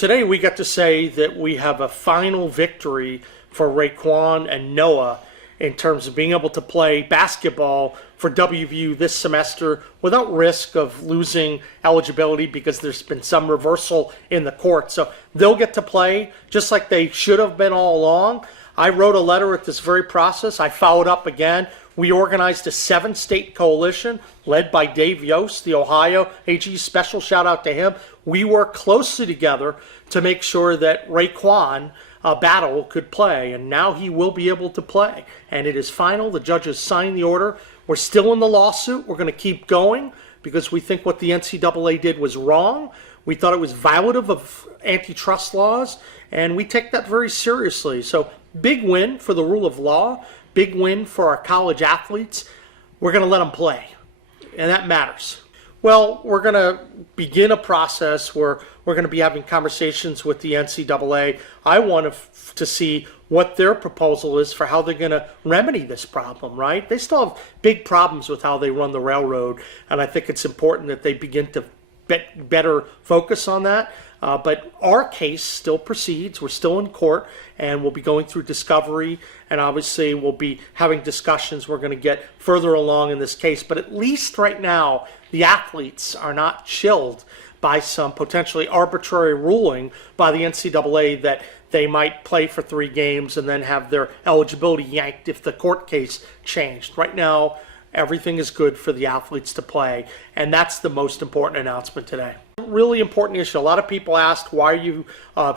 today we get to say that we have a final victory for Raekwon and Noah in terms of being able to play basketball for WVU this semester without risk of losing eligibility because there's been some reversal in the court. So they'll get to play just like they should have been all along. I wrote a letter at this very process. I followed up again. We organized a 7-state coalition led by Dave Yost, the Ohio AG. Special shout out to him. We worked closely together to make sure that Raekwon Battle could play, and now he will be able to play. And it is final. The judges signed the order. We're still in the lawsuit. We're going to keep going because we think what the NCAA did was wrong. We thought it was violative of antitrust laws, and we take that very seriously. So big win for the rule of law, big win for our college athletes. We're going to let them play, and that matters. Well, we're going to begin a process where we're going to be having conversations with the NCAA. I want to see what their proposal is for how they're going to remedy this problem, right? They still have big problems with how they run the railroad, and I think it's important that they begin to better focus on that. But our case still proceeds. We're still in court, and we'll be going through discovery, and obviously we'll be having discussions. We're going to get further along in this case, but at least right now the athletes are not chilled by some potentially arbitrary ruling by the NCAA that they might play for 3 games and then have their eligibility yanked if the court case changed. Right now, everything is good for the athletes to play, and that's the most important announcement today. Really important issue. A lot of people asked, why are you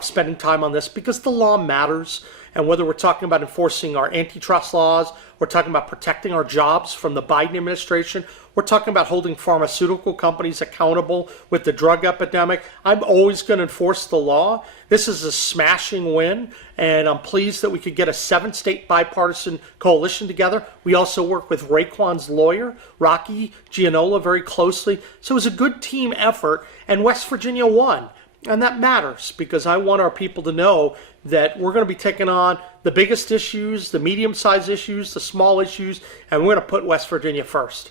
spending time on this? Because the law matters, and whether we're talking about enforcing our antitrust laws, we're talking about protecting our jobs from the Biden administration, we're talking about holding pharmaceutical companies accountable with the drug epidemic. I'm always going to enforce the law. This is a smashing win, and I'm pleased that we could get a 7-state bipartisan coalition together. We also work with Raekwon's lawyer, Rocky Gianola, very closely. So it was a good team effort, and West Virginia won. And that matters because I want our people to know that we're going to be taking on the biggest issues, the medium-sized issues, the small issues, and we're going to put West Virginia first.